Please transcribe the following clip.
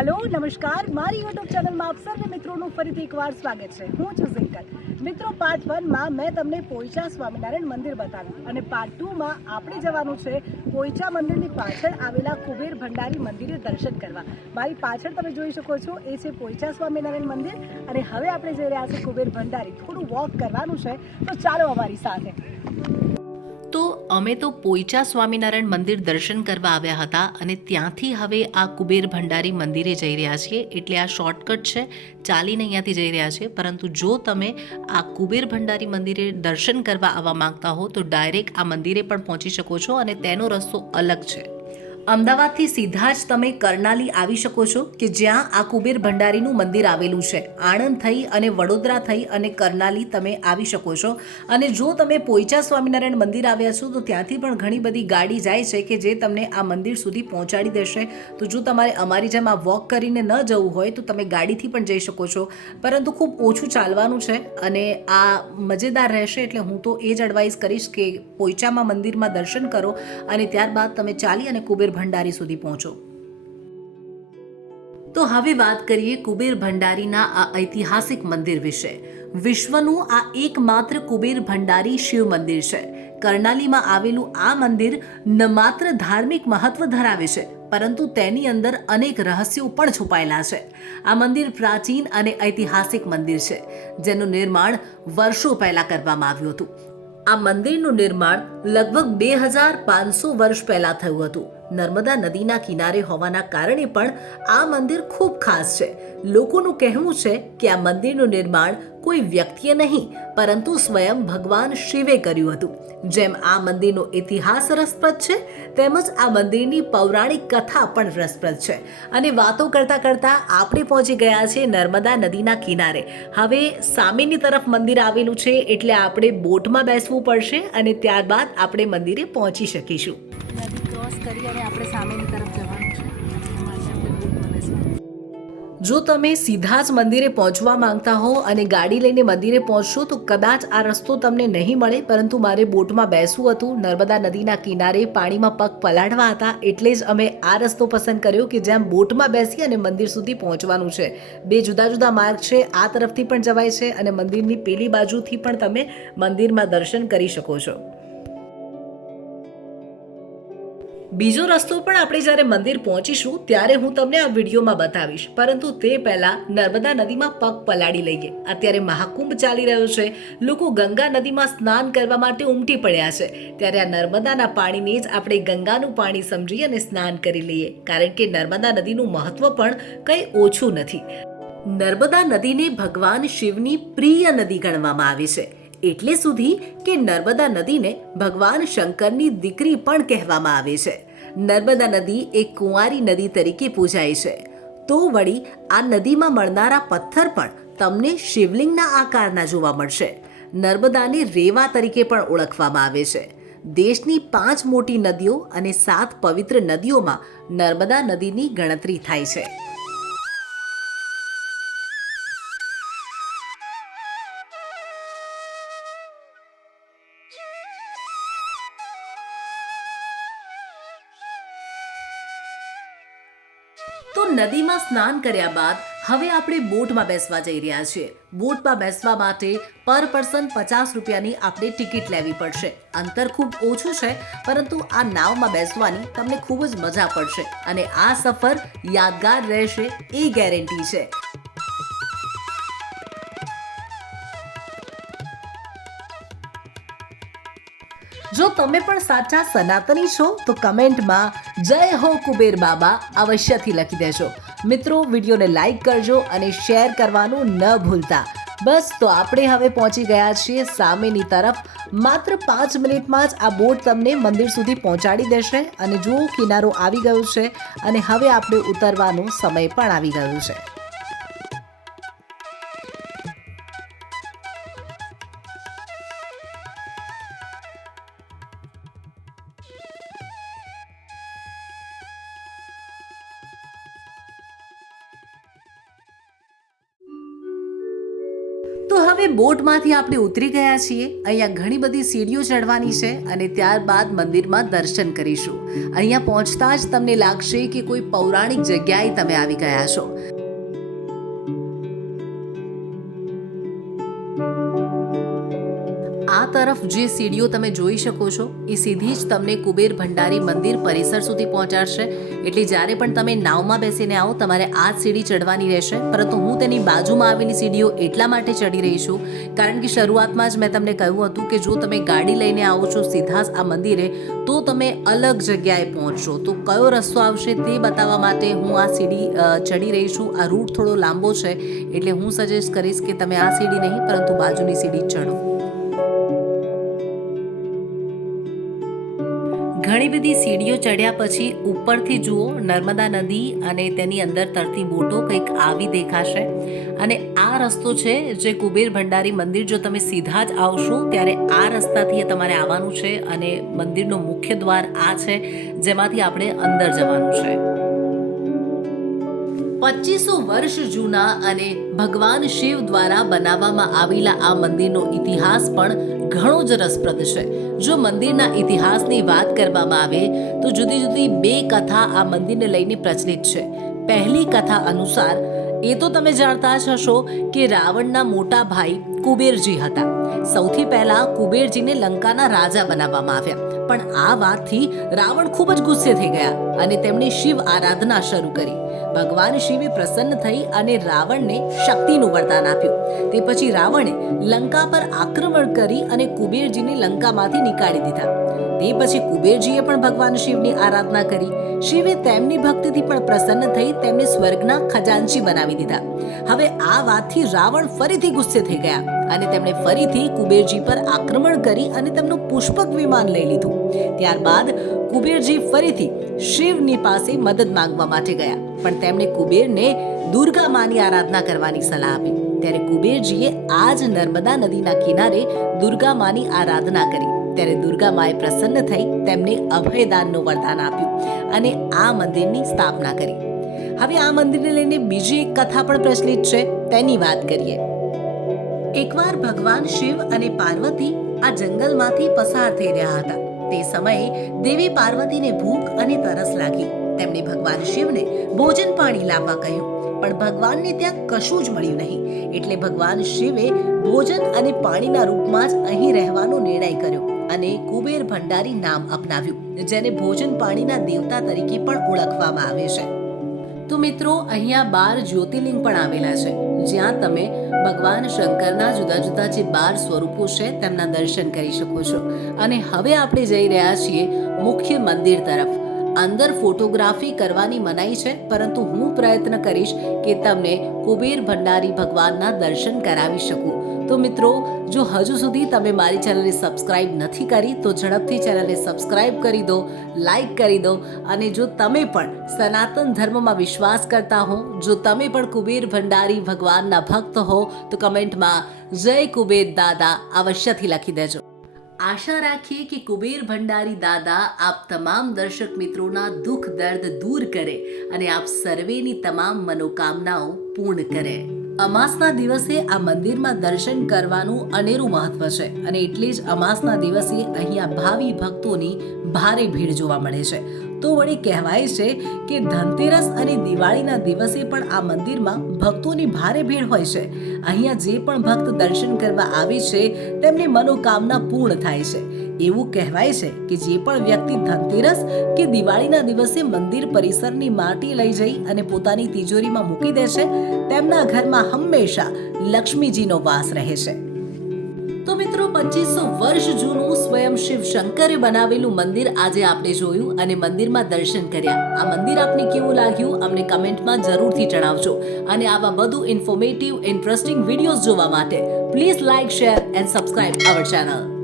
Hello, નમસ્કાર. મારી YouTube ચેનલમાં આપ સર્વે મિત્રોનું ફરીથી એકવાર સ્વાગત છે. હું છું ઝિંકલ મિત્રો પાર્ટ વનમાં મેં તમને પોઈચા સ્વામિનારાયણ મંદિર બતાવ્યું અને પાર્ટ ટુમાં આપણે જવાનું છે પોઈચા મંદિરની પાછળ આવેલા કુબેર ભંડારી મંદિરે દર્શન કરવા. મારી પાછળ તમે જોઈ શકો છો, એ છે પોઈચા સ્વામિનારાયણ મંદિર. અને હવે આપણે જઈ રહ્યા છીએ કુબેર ભંડારી. થોડું વોક કરવાનું છે, તો ચાલો અમારી સાથે. અમે તો પોઈચા સ્વામિનારાયણ મંદિર દર્શન કરવા આવ્યા હતા અને ત્યાંથી હવે આ કુબેર ભંડારી મંદિરે જઈ રહ્યા છીએ. એટલે આ શોર્ટકટ છે, ચાલીને અહીંયાથી જઈ રહ્યા છીએ. પરંતુ જો તમે આ કુબેર ભંડારી મંદિરે દર્શન કરવા આવવા માંગતા હો, તો ડાયરેક્ટ આ મંદિરે પણ પહોંચી શકો છો અને તેનો રસ્તો અલગ છે. અમદાવાદથી સીધા જ તમે કરનાલી આવી શકો છો કે જ્યાં આ કુબેર ભંડારીનું મંદિર આવેલું છે. આણંદ થઈ અને વડોદરા થઈ અને કરનાલી તમે આવી શકો છો. અને જો તમે પોઈચા સ્વામિનારાયણ મંદિર આવ્યા છો, તો ત્યાંથી પણ ઘણી બધી ગાડી જાય છે કે જે તમને આ મંદિર સુધી પહોંચાડી દેશે. તો જો તમારે અમારી જેમ આ વોક કરીને ન જવું હોય, તો તમે ગાડીથી પણ જઈ શકો છો. પરંતુ ખૂબ ઓછું ચાલવાનું છે અને આ મજેદાર રહેશે એટલે હું તો એ જ એડવાઇસ કરીશ કે પોઈચામાં મંદિરમાં દર્શન કરો અને ત્યારબાદ તમે ચાલી અને કુબેર ભંડારી સુધી પહોંચો. તો હવે વાત કરીએ કુબેર ભંડારીના આ ઐતિહાસિક મંદિર વિશે. વિશ્વનું આ એકમાત્ર કુબેર ભંડારી શિવ મંદિર છે. કર્ણાલીમાં આવેલું આ મંદિર ન માત્ર ધાર્મિક મહત્વ ધરાવે છે, પરંતુ તેની અંદર અનેક રહસ્યો પણ છુપાયેલા છે. આ મંદિર પ્રાચીન અને ઐતિહાસિક મંદિર છે, જેનું નિર્માણ વર્ષો પહેલા કરવામાં આવ્યું હતું. આ મંદિરનું નિર્માણ લગભગ બે હજાર પાંચસો વર્ષ પહેલા થયું હતું. નર્મદા નદીના કિનારે હોવાના કારણે પણ આ મંદિર ખૂબ ખાસ છે. લોકોનું કહેવું છે કે આ મંદિરનું નિર્માણ કોઈ વ્યક્તિએ નહીં, પરંતુ સ્વયં ભગવાન શિવે કર્યું હતું. જેમ આ મંદિરનો ઇતિહાસ રસપ્રદ છે, તેમજ આ મંદિરની પૌરાણિક કથા પણ રસપ્રદ છે. અને વાતો કરતાં કરતાં આપણે પહોંચી ગયા છે નર્મદા નદીના કિનારે. હવે સામેની તરફ મંદિર આવેલું છે, એટલે આપણે બોટમાં બેસવું પડશે અને ત્યારબાદ આપણે મંદિરે પહોંચી શકીશું. નદી ક્રોસ કરી અને આપણે સામેની જો તમે સીધા જ મંદિરે પહોંચવા માંગતા હો અને ગાડી લઈને મંદિરે પહોંચશો, તો કદાચ આ રસ્તો તમને નહીં મળે. પરંતુ મારે બોટમાં બેસવું હતું. નર્મદા નદીના કિનારે પાણીમાં પગ પલાળવા હતા. એટલે જ અમે આ રસ્તો પસંદ કર્યો કે જ્યાં બોટમાં બેસી અને મંદિર સુધી પહોંચવાનું છે. બે જુદા જુદા માર્ગ છે. આ તરફથી પણ જવાય છે અને મંદિરની પેલી બાજુથી પણ તમે મંદિરમાં દર્શન કરી શકો છો. બીજો રસ્તો પણ આપણે જ્યારે મંદિર પહોંચીશું, ત્યારે હું તમને આ વિડીયોમાં બતાવીશ. પરંતુ તે પહેલા નર્મદા નદીમાં પગ પલાળી લઈએ. અત્યારે મહાકુંભ ચાલી રહ્યો છે. લોકો ગંગા નદીમાં સ્નાન કરવા માટે ઉમટી પડ્યા છે. ત્યારે આ નર્મદાના પાણીને જ આપણે ગંગાનું પાણી સમજી અને સ્નાન કરી લઈએ. કારણ કે નર્મદા નદીનું મહત્વ પણ કંઈ ઓછું નથી. નર્મદા નદીને ભગવાન શિવની પ્રિય નદી ગણવામાં આવે છે. એટલે સુધી કે નર્મદા નદીને ભગવાન શંકરની દીકરી પણ કહેવામાં આવે છે. નર્મદા નદી એક કુંવારી નદી તરીકે પૂજાય છે. તો વળી આ નદીમાં મળનારા પથ્થર પણ તમને શિવલિંગના આકારના જોવા મળશે. નર્મદાને રેવા તરીકે પણ ઓળખવામાં આવે છે. દેશની પાંચ મોટી નદીઓ અને સાત પવિત્ર નદીઓમાં નર્મદા નદીની ગણતરી થાય છે. તો નદીમાં સ્નાન કર્યા બાદ હવે આપણે બોટમાં બેસવા જઈ રહ્યા છીએ. બોટમાં બેસવા માટે પર પર્સન પચાસ રૂપિયાની આપણે ટિકિટ લેવી પડશે. અંતર ખૂબ ઓછું છે, પરંતુ આ નાવમાં બેસવાની તમને ખૂબ જ મજા પડશે અને આ સફર યાદગાર રહેશે, એ ગેરંટી છે. જો તમે પણ સાચા સનાતની છો, તો કમેન્ટમાં જય હો કુબેર બાબા અવશ્યથી લખી દેજો. મિત્રો, વિડીયોને લાઈક કરજો અને શેર કરવાનું ન ભૂલતા. બસ, તો આપણે હવે પહોંચી ગયા છીએ સામેની તરફ. માત્ર પાંચ મિનિટમાં જ આ બોટ તમને મંદિર સુધી પહોંચાડી દેશે અને જુઓ, કિનારો આવી ગયો છે અને હવે આપણે ઉતરવાનો સમય પણ આવી ગયો છે. હવે બોટમાંથી આપણે ઉતરી ગયા છીએ. અહીંયા ઘણી બધી સીડીઓ ચડવાની છે અને ત્યારબાદ મંદિરમાં દર્શન કરીશું. અહીંયા પહોંચતા જ તમને લાગશે કે કોઈ પૌરાણિક જગ્યાએ તમે આવી ગયા છો. તરફ જે સીડીઓ તમે જોઈ શકો છો, એ સીધી જ તમને કુબેર ભંડારી મંદિર પરિસર સુધી પહોંચાડશે. એટલે જ્યારે પણ તમે નાવમાં બેસીને આવો, તમારે આ જ સીડી ચડવાની રહેશે. પરંતુ હું તેની બાજુમાં આવેલી સીડીઓ એટલા માટે ચડી રહી છું, કારણ કે શરૂઆતમાં જ મેં તમને કહ્યું હતું કે જો તમે ગાડી લઈને આવો છો સીધા આ મંદિરે, તો તમે અલગ જગ્યાએ પહોંચશો. તો કયો રસ્તો આવશે તે બતાવવા માટે હું આ સીડી ચડી રહી છું. આ રૂટ થોડો લાંબો છે, એટલે હું સજેસ્ટ કરીશ કે તમે આ સીડી નહીં, પરંતુ બાજુની સીડી ચડો ઘણી બધી સીડીઓ ચડ્યા પછી ઉપરથી જુઓ, નર્મદા નદી અને તેની અંદર તરતી બોટો કંઈક આવી દેખાશે. અને આ રસ્તો છે જે કુબેર ભંડારી મંદિર, જો તમે સીધા જ આવશો ત્યારે આ રસ્તાથી તમારે આવવાનું છે અને મંદિરનો મુખ્ય દ્વાર આ છે જેમાંથી આપણે અંદર જવાનું છે. પચીસો વર્ષ જૂના અને ભગવાન શિવ દ્વારા બનાવવામાં આવેલા આ મંદિરનો ઇતિહાસ પણ ઘણો જ રસપ્રદ છે. જો મંદિરના ઇતિહાસની વાત કરવામાં આવે, તો જુદી જુદી બે કથા આ મંદિરને લઈને પ્રચલિત છે. પહેલી કથા અનુસાર, એ તો તમે જાણતા જ હશો કે રાવણના મોટા ભાઈ કુબેરજી હતા. સૌથી પહેલા કુબેરજીને લંકાના રાજા બનાવવામાં આવ્યા. પણ આ વાતથી રાવણ ખૂબ જ ગુસ્સે થઈ ગયા અને તેમણે શિવ આરાધના શરૂ કરી. ભગવાન શિવે પ્રસન્ન થઈ અને રાવણને શક્તિનું વરદાન આપ્યું. તે પછી રાવણે લંકા પર આક્રમણ કરી અને કુબેરજીને લંકામાંથી નીકાળી દીધા. તે પછી કુબેરજીએ પણ ભગવાન શિવની આરાધના કરી. શિવે તેમની ભક્તિથી પણ પ્રસન્ન થઈ તેમને સ્વર્ગના ખજાનચી બનાવી દીધા. હવે આ વાતથી રાવણ ફરીથી ગુસ્સે થઈ ગયા અને તેમણે ફરીથી કુબેરજી પર આક્રમણ કરી અને તેમનું પુષ્પક વિમાન લઈ લીધું. ત્યારબાદ કુબેરજી ફરીથી શિવની પાસે મદદ માંગવા માટે ગયા. પણ તેમણે કુબેરને દુર્ગા માની આરાધના કરવાની સલાહ આપી. ત્યારે કુબેરજીએ આ જ નર્મદા નદીના કિનારે દુર્ગા માની આરાધના કરી. ત્યારે દુર્ગા માએ પ્રસન્ન થઈ તેમને અભયદાનનું વરદાન આપ્યું અને આ મંદિરની સ્થાપના કરી. હવે આ મંદિરને લઈને બીજી એક કથા પણ પ્રચલિત છે, તેની વાત કરીએ. એકવાર ભગવાન શિવ અને પાર્વતી આ જંગલમાંથી પસાર થઈ રહ્યા હતા. તે સમયે દેવી પાર્વતીને ભૂખ અને તરસ લાગી. તેમણે ભગવાન શિવને ભોજન પાણી લાવવા કહ્યું, પણ ભગવાનને ત્યાં કશું જ મળ્યું નહીં. એટલે ભગવાન શિવે ભોજન અને પાણીના રૂપમાં જ અહીં રહેવાનો નિર્ણય કર્યો. અને કુબેર ભંડારી નામ અપનાવ્યું, જેને ભોજન પાણીના દેવતા તરીકે પણ ઓળખવામાં આવે છે. તો મિત્રો, અહીંયા બાર જ્યોતિર્લિંગ પણ આવેલા છે. જ્યાં તમે ભગવાન શંકરના જુદા જુદા જે બાર સ્વરૂપો છે, તેમના દર્શન કરી શકો છો. અને હવે આપણે જઈ રહ્યા છીએ મુખ્ય મંદિર તરફ. અંદર ફોટોગ્રાફી કરવાની મનાઈ છે, પરંતુ હું પ્રયત્ન કરીશ કે તમને કુબેર ભંડારી ભગવાનના દર્શન કરાવી શકું. તો મિત્રો, જો હજુ સુધી તમે મારી ચેનલને સબસ્ક્રાઇબ નથી કરી, તો ઝડપથી ચેનલને સબસ્ક્રાઇબ કરી દો લાઈક કરી દો, અને જો તમે પણ સનાતન ધર્મમાં વિશ્વાસ કરતા હો, જો તમે પણ કુબેર ભંડારી ભગવાનના ભક્ત હો, તો કમેન્ટમાં જય કુબેર દાદા અવશ્યથી લખી દેજો. આશા રાખીએ કે કુબેર ભંડારી દાદા આપ તમામ દર્શક મિત્રોના દુઃખ દર્દ દૂર કરે અને આપ સર્વેની તમામ મનોકામનાઓ પૂર્ણ કરે. અમાસના દિવસે આ મંદિરમાં દર્શન કરવાનું અનેરું મહત્વ છે અને એટલે જ અમાસના દિવસે અહીંયા ભાવિ ભક્તોની ભારે ભીડ જોવા મળે છે. તો વળી કહેવાય છે કે ધનતેરસ અને દિવાળીના દિવસે પણ આ મંદિરમાં ભક્તોની ભારે ભીડ હોય છે. અહીંયા જે પણ ભક્ત દર્શન કરવા આવે છે, તેમની મનોકામના પૂર્ણ થાય છે. એવું કહેવાય છે કે જે પણ વ્યક્તિ ધનતેરસ કે દિવાળીના દિવસે મંદિર પરિસરની માટી લઈ જઈ અને પોતાની તિજોરીમાં મૂકી દે છે, તેમના ઘરમાં હંમેશા લક્ષ્મીજીનો વાસ રહે છે. મિત્રો, પચીસો વર્ષ જૂનું સ્વયં શિવ શંકરે બનાવેલું મંદિર આજે આપણે જોયું અને મંદિરમાં દર્શન કર્યા. આ મંદિર આપને કેવું લાગ્યું અમને કમેન્ટમાં જરૂરથી જણાવજો. અને આવા વધુ ઇન્ફોર્મેટિવ ઇન્ટરેસ્ટિંગ વિડીયોઝ જોવા માટે please like share and subscribe our channel